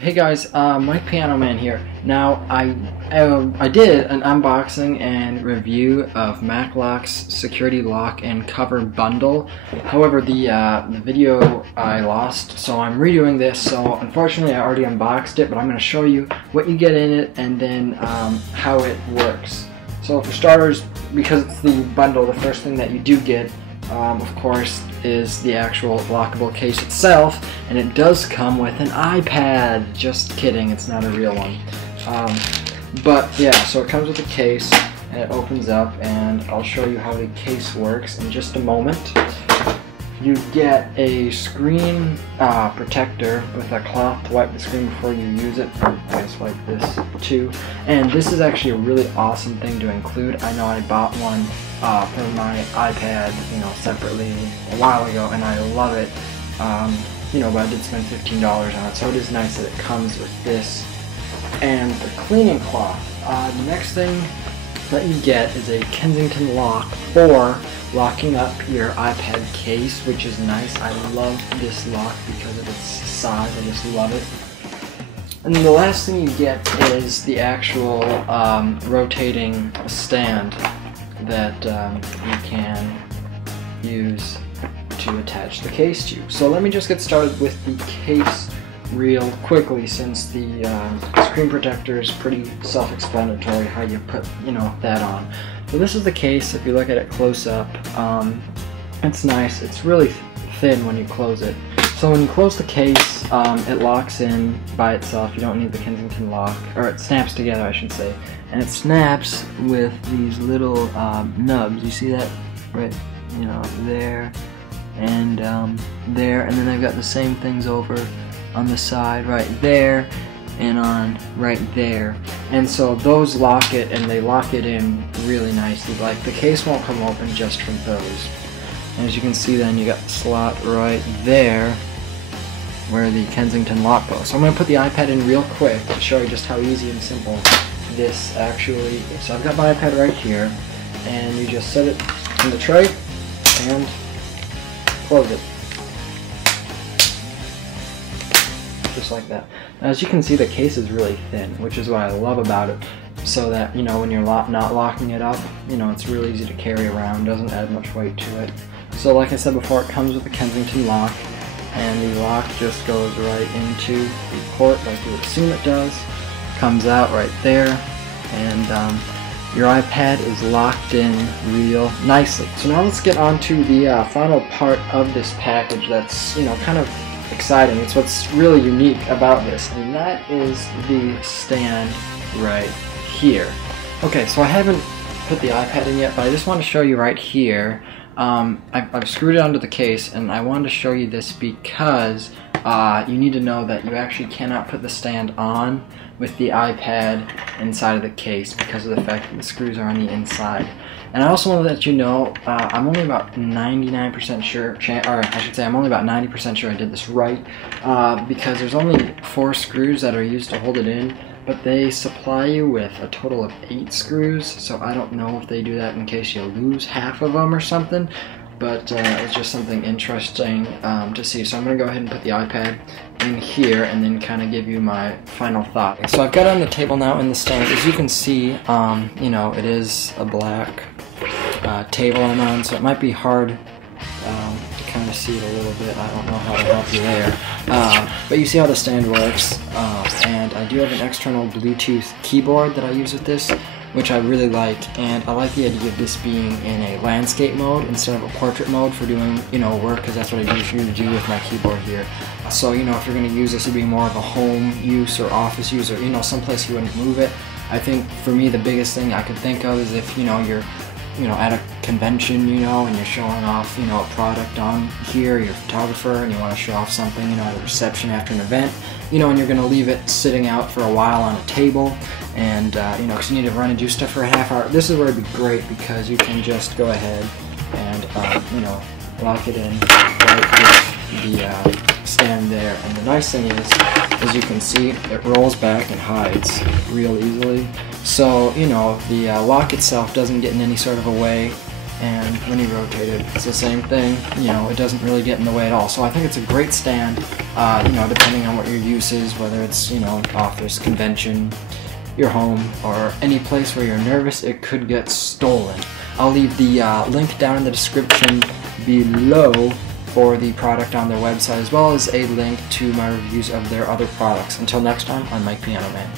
Hey guys, Mike Piano Man here. Now, I did an unboxing and review of Maclocks Security Lock and Cover Bundle. However, the video I lost, so I'm redoing this. So unfortunately, I already unboxed it, but I'm going to show you what you get in it and then how it works. So for starters, because it's the bundle, the first thing that you do get, of course, is the actual lockable case itself, and it does come with an iPad. Just kidding, it's not a real one. But yeah, so it comes with a case, and it opens up, and I'll show you how the case works in just a moment. You get a screen protector with a cloth to wipe the screen before you use it. I just like this too. And this is actually a really awesome thing to include. I know I bought one for my iPad, separately a while ago, and I love it. But I did spend $15 on it, so it is nice that it comes with this and the cleaning cloth. The next thing that you get is a Kensington lock for locking up your iPad case, which is nice. I love this lock because of its size. I just love it. And the last thing you get is the actual rotating stand that you can use to attach the case to. So let me just get started with the case real quickly, since the screen protector is pretty self-explanatory how you put that on. So this is the case. If you look at it close up, it's nice. It's really thin when you close it. So when you close the case, it locks in by itself. You don't need the Kensington lock, or it snaps together, I should say. And it snaps with these little nubs. You see that? Right, there and there. And then I've got the same things over on the side right there and on right there. And so those lock it, and they lock it in really nicely. Like, the case won't come open just from those. And as you can see, then you got the slot right there where the Kensington lock goes. So I'm going to put the iPad in real quick to show you just how easy and simple this actually is. So I've got my iPad right here, and you just set it in the tray and close it. Just like that. Now, as you can see, the case is really thin, which is what I love about it, so that when you're not locking it up, it's really easy to carry around, doesn't add much weight to it. So like I said before, it comes with a Kensington lock, and the lock just goes right into the port like you would assume it does. Comes out right there, and your iPad is locked in real nicely. So now let's get on to the final part of this package that's kind of exciting. It's what's really unique about this, and that is the stand right here. Okay, so I haven't put the iPad in yet, but I just want to show you right here. I've screwed it onto the case, and I wanted to show you this because you need to know that you actually cannot put the stand on with the iPad inside of the case because of the fact that the screws are on the inside. And I also want to let you know, I'm only about 99% sure, or I should say I'm only about 90% sure I did this right, because there's only 4 screws that are used to hold it in, but they supply you with a total of 8 screws, so I don't know if they do that in case you lose half of them or something, but it's just something interesting to see. So I'm going to go ahead and put the iPad in here and then kind of give you my final thought. So I've got it on the table now in the stand. As you can see, it is a black table I'm on, so it might be hard to kind of see it a little bit. I don't know how to help you there. But you see how the stand works, and I do have an external Bluetooth keyboard that I use with this, which I really like, and I like the idea of this being in a landscape mode instead of a portrait mode for doing, work, because that's what I usually do with my keyboard here. So, if you're going to use this to be more of a home use or office use, or, someplace you wouldn't move it. I think, for me, the biggest thing I could think of is if, you're at a convention, and you're showing off, a product on here, you're a photographer, and you want to show off something, at a reception after an event, and you're going to leave it sitting out for a while on a table, and, because you need to run and do stuff for a half hour. This is where it'd be great, because you can just go ahead and, lock it in right with the stand there. And the nice thing is, as you can see, it rolls back and hides real easily. So, the lock itself doesn't get in any sort of a way. and when you rotate it, it's the same thing. You know, it doesn't really get in the way at all. So I think it's a great stand, you know, depending on what your use is, whether it's, you know, office, convention, your home, or any place where you're nervous it could get stolen. I'll leave the link down in the description below for the product on their website, as well as a link to my reviews of their other products. Until next time, I'm Mike Piano Man.